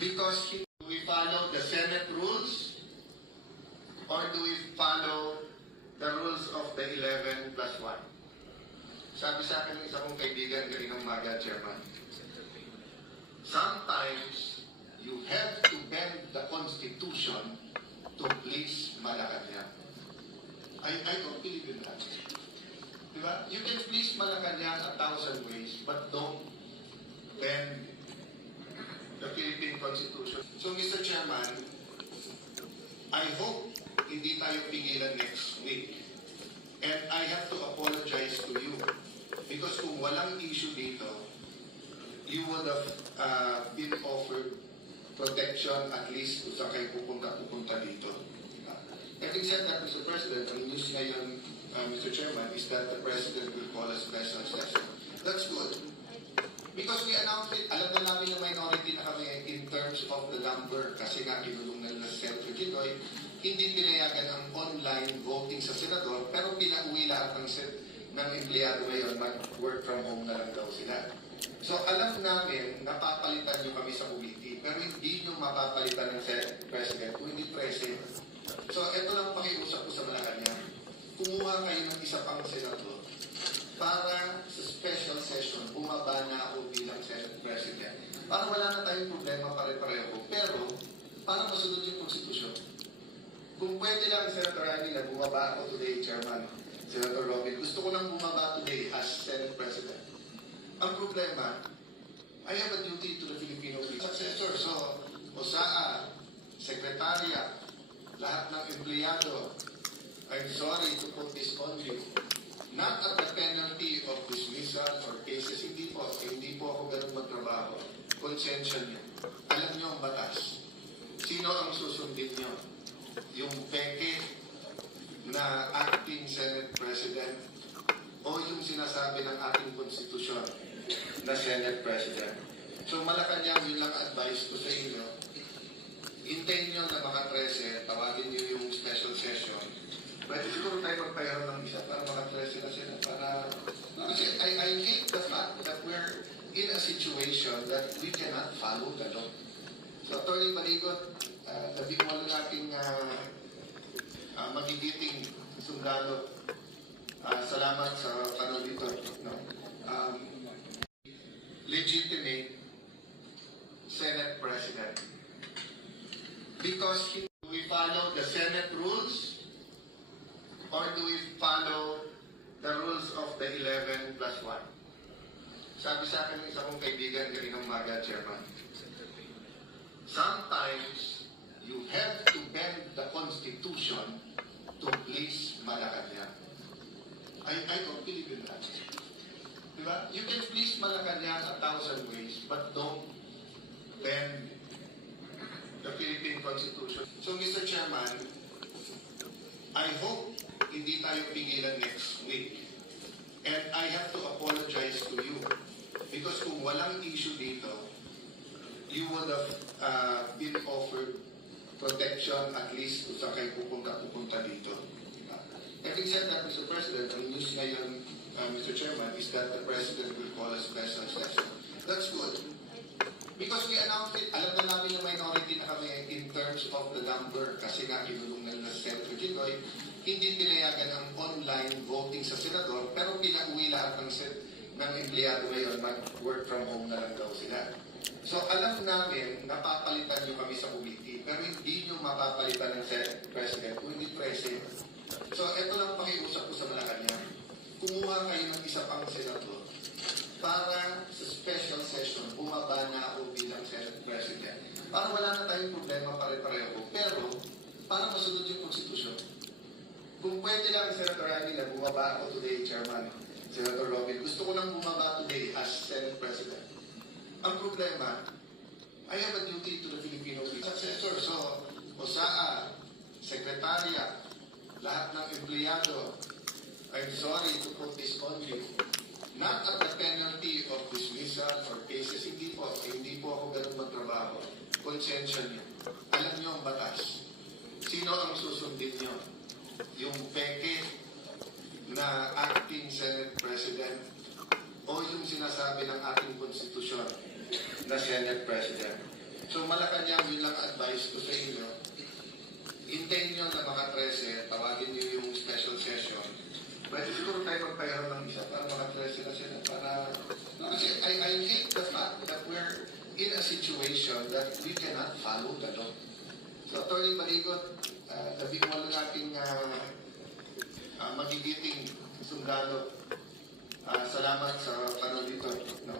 Because do we follow the Senate rules or do we follow the rules of the 11 plus 1? Sabi sa akin ng isa kong kaibigan kaninang umaga, Chairman, sometimes you have to bend the Constitution to please Malacanang. I don't believe in that. Diba? You can please Malacanang 1,000 ways, but don't bend the Philippine Constitution. So, Mr. Chairman, I hope hindi tayo pigilan next week. And I have to apologize to you. Because kung walang issue dito, you would have been offered protection at least kung saan kayo pupunta dito. Having said that, Mr. President, ang news ngayon, Mr. Chairman, is that the President will call a special session. That's good. Because we announced it, alam na namin yung minority na kami in terms of the number kasi nga kinulong na Senator Jinggoy, hindi pinayagan ang online voting sa senador, pero pinauwi lahat ng empleyado ngayon mag-work from home na lang daw sila. So alam namin, napapalitan nyo kami sa committee, pero hindi nyo mapapalitan ng President kung hindi present. So ito lang pakiusap ko sa Malacanang. Kumuha kayo ng isa pang senador para sa special session, bumaba na ako bilang Senate President. Para wala na tayong problema pare-pareho. Pero, para masunod yung konstitusyon. Kung pwede lang, Senator Randy, na bumaba ako today, Chairman, Senator Robin, gusto ko lang bumaba today as Senate President. Ang problema, I have a duty to the Filipino successor. So, OSAA, Sekretarya, lahat ng empleyado, I'm sorry to put this on you. Not at the penalty of dismissal or cases. Hindi po ako ganun magtrabaho. Konsensya niyo. Alam niyo ang batas. Sino ang susundin niyo? Yung peke na acting Senate President o yung sinasabi ng ating konstitusyon na Senate President? So Malacanang, yun lang advice ko sa inyo. Hintayin niyo na mga 13, tawagin niyo yung special session. Pwede siguro tayo magpayaran ng isa para makatresi na sila. Kasi I hate the fact that we're in a situation that we cannot follow the law. So, Atty. Baligot, tabi mo lang nating magigiting sundalo. Salamat sa panood dito. No? Legitimate Senate President. Because we follow the Senate rules or do we follow the rules of the 11 plus 1? Sabi sa akin ng isa kong kaibigan kaninang umaga, Chairman, sometimes you have to bend the Constitution to please Malacanang. I don't believe in that. Diba? You can please Malacanang 1,000 ways, but don't bend the Philippine Constitution. So, Mr. Chairman, I hope hindi tayo pigilan next week. And I have to apologize to you. Because kung walang issue dito, you would have been offered protection at least kung saan kayo pupunta dito. Having said that, Mr. President, ang news ngayon, Mr. Chairman, is that the President will call a special session. That's good. Because we announced it, alam na namin yung minority na kami in terms of the number kasi nga kinulong na Senator Jinggoy, hindi pinayagan ang online voting sa senador, pero pinauwi lahat ng empleyado ngayon mag-work from home na lang daw sila. So alam namin, napapalitan nyo kami sa committee, pero hindi nyo mapapalitan ng President kung hindi present. So ito lang pakiusap ko sa Malacanang. Kumuha kayo ng isa pang senador para sa special session, bumaba na ako bilang Senate President. Para wala na tayong problema pare-pareho. Pero, para masunod yung konstitusyon. Kung pwede lang, Senator Randy, na bumaba ako today, Chairman, Senator Robin, gusto ko lang bumaba today as Senate President. Ang problema, I have a duty to the Filipino successor. So, OSAA, Sekretarya, lahat ng empleyado, I'm sorry to put this on you. Not at the penalty of dismissal or cases. Hindi po ako ganun magtrabaho. Konsensya niyo. Alam niyo ang batas. Sino ang susundin niyo? Yung peke na acting Senate President o yung sinasabi ng ating konstitusyon na Senate President? So Malacanang, yun lang advice ko sa inyo. Hintayin nyo na mga 13, tawagin nyo yung special session. Pwede siguro tayo magpahiram ng isa para mga 13 na sila. Para, kasi I hate the fact that we're in a situation that we cannot follow the law. So, Atty. Baligot, labing wala nating magigiting sundalo. Salamat sa panunod dito. No?